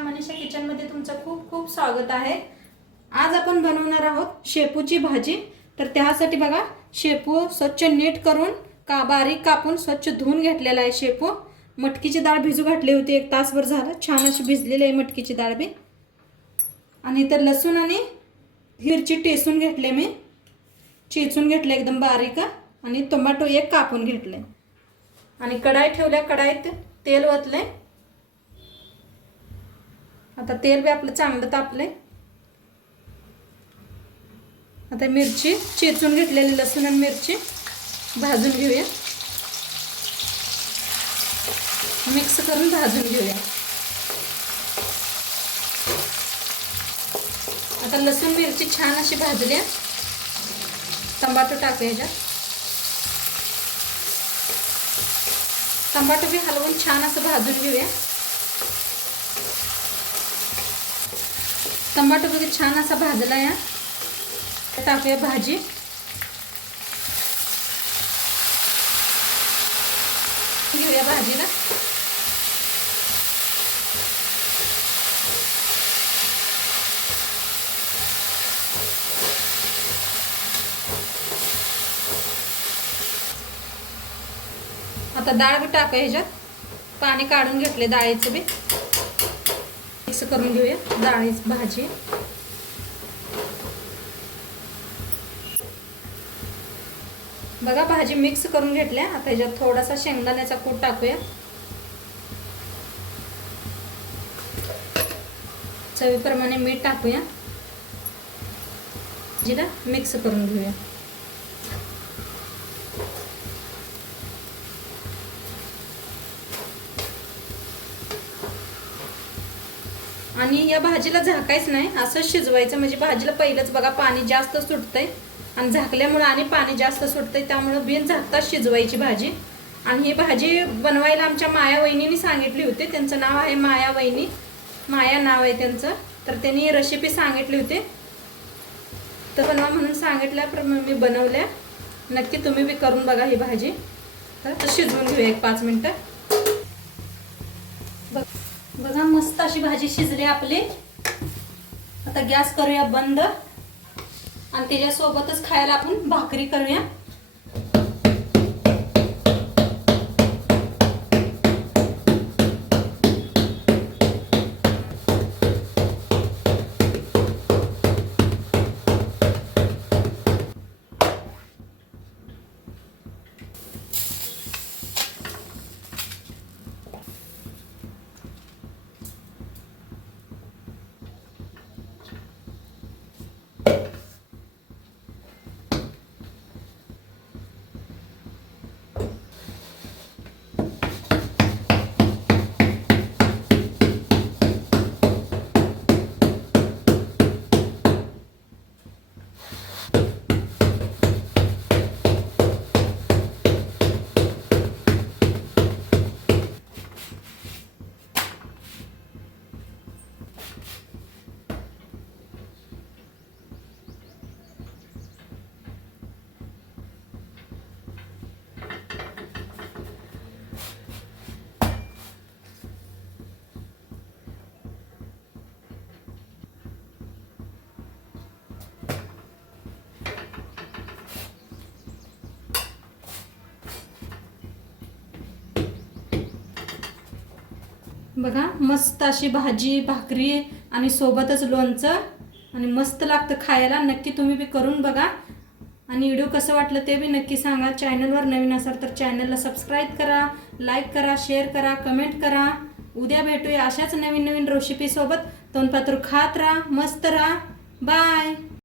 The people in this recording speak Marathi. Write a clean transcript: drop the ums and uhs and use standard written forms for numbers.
मनीषा किचनमध्ये तुमचं खूप खूप स्वागत आहे। आज आपण बनवणार आहोत शेपूची भाजी। तर त्यासाठी बघा शेपू स्वच्छ नीट करून बारीक कापून स्वच्छ धुवून घेतलेला आहे। शेपू मटकीची डाळ भिजू घातली होती, 1 तासभर झालं, छान अशी भिजलेली आहे मटकीची डाळ बी। आणि इतर लसूण आणि मिरची टेसून घेतले, मी चेचून घेतले एकदम बारीक, आणि टोमॅटो 1 कापून घेतले। आणि कढाई ठेवल्या, कढाईत तेल ओतले। आता तेल बी आपलं चांगलं तापले। आता मिरची चेचून घेतलेली लसूण आणि मिरची भाजून घेऊया, मिक्स करून भाजून घेऊया। आता लसूण मिरची छान अशी भाजली, टमाटो टाकूया याच्यात। टमाटो बी हलवून छान असं भाजून घेऊया। टमाटो बी छान असा भाजला या, टाकूया भाजी। घेऊया भाजीला। आता डाळ बी टाकूया ह्याच्यात, पाणी काढून घेतले डाळीचं बी, मिक्स करून घेऊया डाळीची भाजी। बघा भाजी मिक्स करून घेतल्या। आता ह्याच्यात थोडासा शेंगदाण्याचा कूट टाकूया, चवीप्रमाणे मीठ टाकूया, भाजीला मिक्स करून घेऊया। आणि या भाजीला झाकायच नाही, असं शिजवायचं, म्हणजे भाजीला पहिलंच बघा पाणी जास्त सुटतंय, आणि झाकल्यामुळे आणि पाणी जास्त सुटतंय, त्यामुळे बिन झाकता शिजवायची भाजी। आणि ही भाजी बनवायला आमच्या माया वहिनीने सांगितली होती, त्यांचं नाव आहे माया वहिनी, माया नाव आहे त्यांचं। तर त्यांनी रेसिपी सांगितली होती, तर बनवा म्हणून सांगितल्याप्रमाणे मी बनवल्या। नक्की तुम्ही बी करून बघा ही भाजी। तर शिजवून घेऊया 1-5 मिनिटं। बघा मस्त अशी भाजी शिजली आपली। आता गॅस करूया बंद, आणि त्याच्यासोबतच खायला आपण भाकरी करूया। बघा मस्त अशी भाजी, भाकरी आणि सोबतच लोणचं, आणि मस्त लागतं खायला। नक्की तुम्ही बी करून बघा, आणि व्हिडिओ कसं वाटलं ते बी नक्की सांगा। चॅनलवर नवीन असाल तर चॅनलला सबस्क्राईब करा, लाईक करा, शेअर करा, कमेंट करा। उद्या भेटूया अशाच नवीन नवीन रेसिपी सोबत। तोंडपात्र खात राहा, मस्त राहा, बाय।